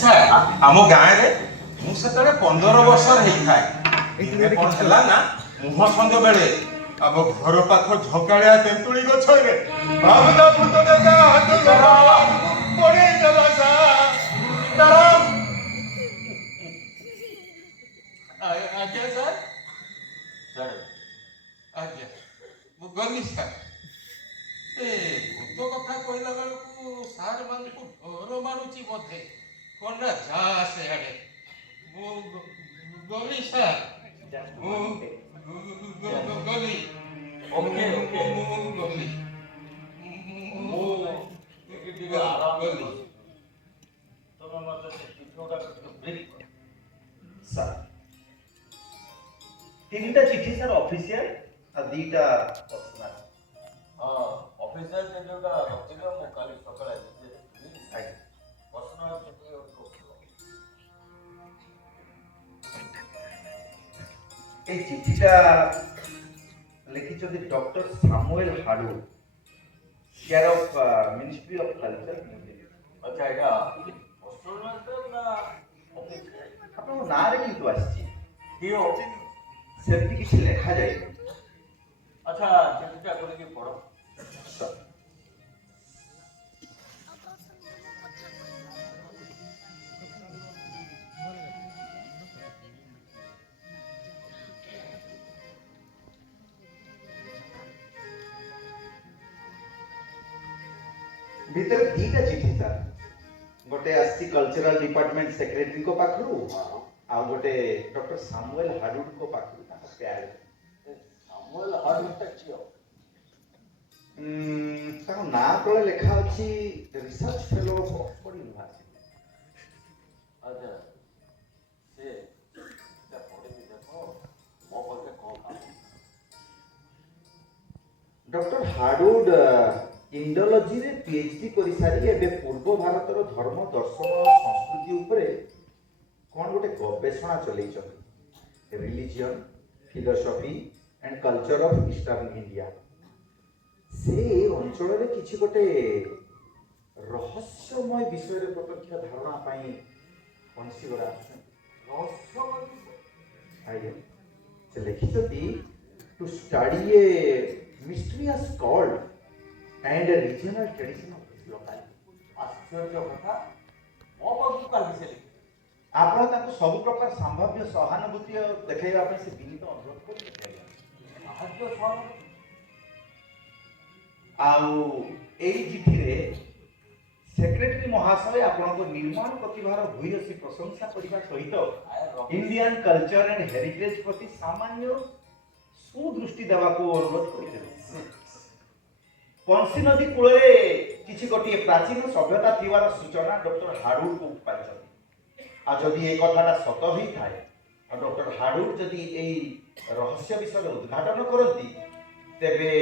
Sir ଆମ ଗାଁରେ ମୁଁ ସେତେବେଳେ 15 ବର୍ଷର ହେଇଥାଏ। ଦିନେ କଣ ହେଲା ନା ମୁହଁ ସଞ୍ଜ ବେଳେ ଆମ ଘର ପାଖ ଝକାଳିଆ ତେନ୍ତୁଳି ଗଛରେ ବାବୁଦା ଭୂତ ଦେଖା ହାତ ପଡେଇ ଦେଲା ସାର୍। ସୀତାରାମ ଆଜ୍ଞା ସାର୍ ଆଜ୍ଞା ମୁଁ ଗଲି ସାର୍। ଏ ଭୂତ କଥା କହିଲା ବେଳକୁ ସାର୍ ମାନଙ୍କୁ ଡର ମାରୁଛି ବୋଧେ। କଣ ନା ଯା ସେଆଡେ ମୁଁ ଗଲି ସାର୍। ମୁଁ ଗଲି ଓକେ ଓକେ ମୁଁ ଗଲି ମୁଁ ଏଠି ଟିକେ ଆରାମ ଗଲି। କରୁଛି। ତମେ ମତେ ସେ ଚିଠି ଗୁଡାକ ଟିକେ ବ୍ରିଫ କର। ସାର୍ ତିନିଟା ଚିଠି ସାର୍ ଅଫିସିଆଲ ଆଉ ଦିଟା ପର୍ସନାଲ। ହଁ ଅଫିସିଆଲ ଚିଠି ଗୁଡା ରଖିଦିଅ, ମୁଁ କାଲି ସକାଳେ ନିଜେ ଦେଖିବି। ଆଜ୍ଞା ପର୍ସନାଲ ଚିଠି ରଖିବ। এই চিঠিটা লিখিଛନ୍ତି doctor Samuel Hadu, care of ministry of culture. আচ্ছা এটা পর্সনাল না অফিসিয়াল? আপনার নাঁরে কিন্তু আসছে, দিও। সেমতি কিছু লেখা যায়নি। আচ্ছা চিঠিটা করে কি পড়ো। স্যার ভিতরে দিটা চিঠি স্যার, গোটে আসছি কলচরাল ডিপার্টমেন্ট সেক্রেটারি को पाखरु ଆଉ ଗୋଟେ ଡକ୍ଟର ସାମୁଏଲ ହାଡୁଡଙ୍କ ପାଖରୁ ତାଙ୍କ ପ୍ୟାର। ସାମୁଏଲ ହାଡୁଡଟା କିଏ? ତାଙ୍କ ନାଁ ତଳେ ଲେଖା ଅଛି research fellow of Oxford university. ଆଚ୍ଛା ସେ ସେଟା ପଢିକି ଦେଖ ମୋ ପାଖରେ କଣ କାମ। ଡକ୍ଟର ହାଡୁଡ ଇଣ୍ଡୋଲୋଜିରେ ପିଏଚଡି କରିସାରି ଏବେ ପୂର୍ବ ଭାରତର ଧର୍ମ ଦର୍ଶନ ଓ ସଂସ୍କୃତି ଉପରେ କ'ଣ ଗୋଟେ ଗବେଷଣା ଚଲେଇଛନ୍ତି। Religion, philosophy and culture of eastern India. ସେ ଅଞ୍ଚଳରେ କିଛି ଗୋଟେ ରହସ୍ୟମୟ ବିଷୟରେ ପ୍ରତ୍ୟକ୍ଷ ଧାରଣା ପାଇଁ କୌଣସି ଗୋଟେ ଆସୁଛନ୍ତି। ରହସ୍ୟମୟ ଆଜ୍ଞା ସେ ଲେଖିଛନ୍ତି to study a mysterious cult and a regional tradition of this locality। ଆଶ୍ଚର୍ଯ୍ୟ କଥା, ମୋ ପାଖକୁ କାଲି ସେ ଲେଖିଥିଲେ। ଆପଣ ତାଙ୍କୁ ସବୁ ପ୍ରକାର ସମ୍ଭାବ୍ୟ ସହାନୁଭୂତି ଦେଖାଇବା ପାଇଁ ସେ ବିନୀତ ଅନୁରୋଧ କରିଥିଲେ। ସାହାଯ୍ୟ ସହାନୁଭୂତି। ଆଉ ଏଇ ଚିଠିରେ ସେକ୍ରେଟାରୀ ମହାଶୟ ଆପଣଙ୍କ ନିର୍ମାଣ ପ୍ରତିଭାର ଭୂୟସୀ ପ୍ରଶଂସା କରିବା ସହିତ ଇଣ୍ଡିଆନ କଲଚର ଆଣ୍ଡ ହେରିଟେଜ ପ୍ରତି ସାମାନ୍ୟ ସୁଦୃଷ୍ଟି ଦେବାକୁ ଅନୁରୋଧ କରିଥିଲେ। ବଂଶୀ ନଦୀ କୂଳରେ କିଛି ଗୋଟିଏ ପ୍ରାଚୀନ ସଭ୍ୟତା ଥିବାର ସୂଚନା ଡକ୍ଟର ହାଡୁଡଙ୍କୁ ପାଇଛନ୍ତି। ଆଉ ଯଦି ଏ କଥାଟା ସତ ହେଇଥାଏ ଆଉ ଡକ୍ଟର ହାଡୁଡ ଯଦି ଏଇ ରହସ୍ୟ ବିଷୟରେ ଉଦ୍ଘାଟନ କରନ୍ତି, ତେବେ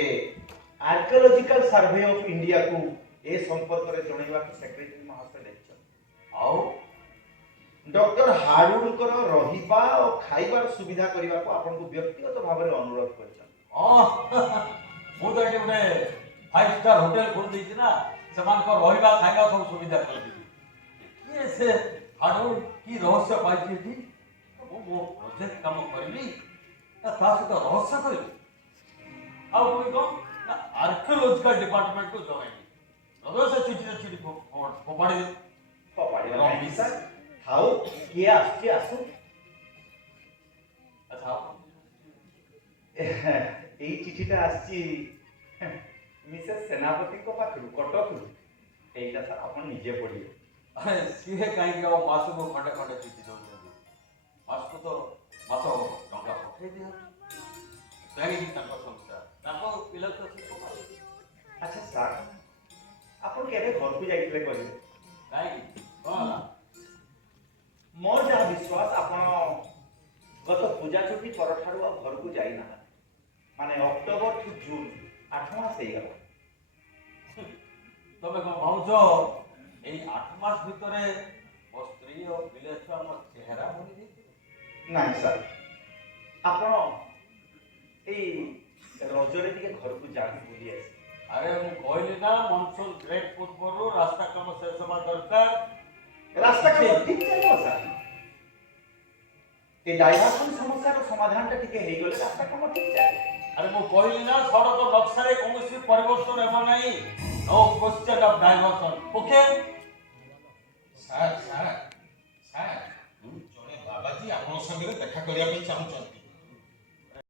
ଆର୍କିଓଲୋଜିକାଲ ସର୍ଭେ ଅଫ ଇଣ୍ଡିଆକୁ ଏ ସମ୍ପର୍କରେ ଜଣାଇବାକୁ ସେକ୍ରେଟାରୀ ମହାଶୟ ଲେଖିଛନ୍ତି। ଆଉ ଡକ୍ଟର ହାଡୁଡଙ୍କର ରହିବା ଓ ଖାଇବାର ସୁବିଧା କରିବାକୁ ଆପଣଙ୍କୁ ବ୍ୟକ୍ତିଗତ ଭାବରେ ଅନୁରୋଧ କରିଛନ୍ତି। ମୁଁ ତ ଏଠି ଗୋଟେ 5 ଷ୍ଟାର ହୋଟେଲ ଖୋଲି ଦେଇଛି ନା, ସେମାନଙ୍କ ରହିବା ଖାଇବା ସବୁ ସୁବିଧା କରିଦେବି। କିଏ ସେ ହାଡୁଡ କି ରହସ୍ୟ ପାଇଛି ଏଠି? ମୁଁ ମୋ ପ୍ରୋଜେକ୍ଟ କାମ କରିବି ତା ସହିତ ରହସ୍ୟ କରିବି। ଆଉ ପୁଣି କ'ଣ ନା ଆର୍କିଓଲୋଜିକାଲ ଡିପାର୍ଟମେଣ୍ଟକୁ ଜଣାଇବି। ସେ ଚିଠିରେ ଚିଠି ଫୋପାଡ଼ି କାହିଁକି ସାର୍? ଥାଉ, କିଏ ଆସୁଛି ଆସୁ। ଆଚ୍ଛା ଏଇ ଚିଠିଟା ଆସିଛି ମିସେସ୍ ସେନାପତିଙ୍କ ପାଖରୁ କଟକରୁ। ଏଇଟା ସାର୍ ଆପଣ ନିଜେ ପଢ଼ିବେ। ଆରେ ସିଏ କାହିଁକି ଆଉ ମାସକୁ ଖଣ୍ଡେ ଖଣ୍ଡେ ଚିଠି ଦେଉଛନ୍ତି? ମାସକୁ ତ ମାସ ଟଙ୍କା ପଠାଇ ଦିଅନ୍ତି। କାହିଁକି ତାଙ୍କ ସଂସ୍ଥା ତାଙ୍କ ପିଲା ତ ଆଚ୍ଛା ସାର୍, ଆପଣ କେବେ ଘରକୁ ଯାଇଥିଲେ କହିବେ? କାହିଁକି କ'ଣ ହେଲା? ମୋର ଯାହା ବିଶ୍ୱାସ ଆପଣ ଗତ ପୂଜା ଛୁଟି ପରଠାରୁ ଆଉ ଘରକୁ ଯାଇନାହାନ୍ତି। ମାନେ ଅକ୍ଟୋବର ଟୁ ଜୁନ 8 ମାସ ହେଇଗଲା। ତମେ କ'ଣ ଭାବୁଛ ଏଇ 8 ମାସ ଭିତରେ ମୋ ସ୍ତ୍ରୀ ଓ ପିଲା ଛୁଆ ମୋ ଚେହେରା ଭୁଲି ଦେଇଥିଲେ? ନାଇଁ ସାର୍, ଆପଣ ଏଇ ରଜରେ ଟିକେ ଘରକୁ ଯାଆନ୍ତି ବୁଲି ଆସି। ଆରେ ମୁଁ କହିଲି ନା, ମନସୁନ ବ୍ରେକ୍ ପୂର୍ବରୁ ରାସ୍ତା କାମ ଶେଷ ହେବା ଦରକାର। ରାସ୍ତା କାମ ଠିକ ଏ ଡାଇଭରସନ ସମସ୍ୟାର ସମାଧାନଟା ଟିକେ ହେଇଗଲେ ରାସ୍ତା କାମ ଠିକ ଚାଲେ। ଆରେ ମୁଁ କହିଲି ନା ସଡ଼କ ନକ୍ସାରେ କୌଣସି ପରିବର୍ତ୍ତନ ହେବ ନାହିଁ। No question of diversion. Okay sir ଜଣେ ବାବାଜୀ ଆପଣଙ୍କ ସାଙ୍ଗରେ ଦେଖା କରିବା ପାଇଁ ଚାହୁଁଛନ୍ତି।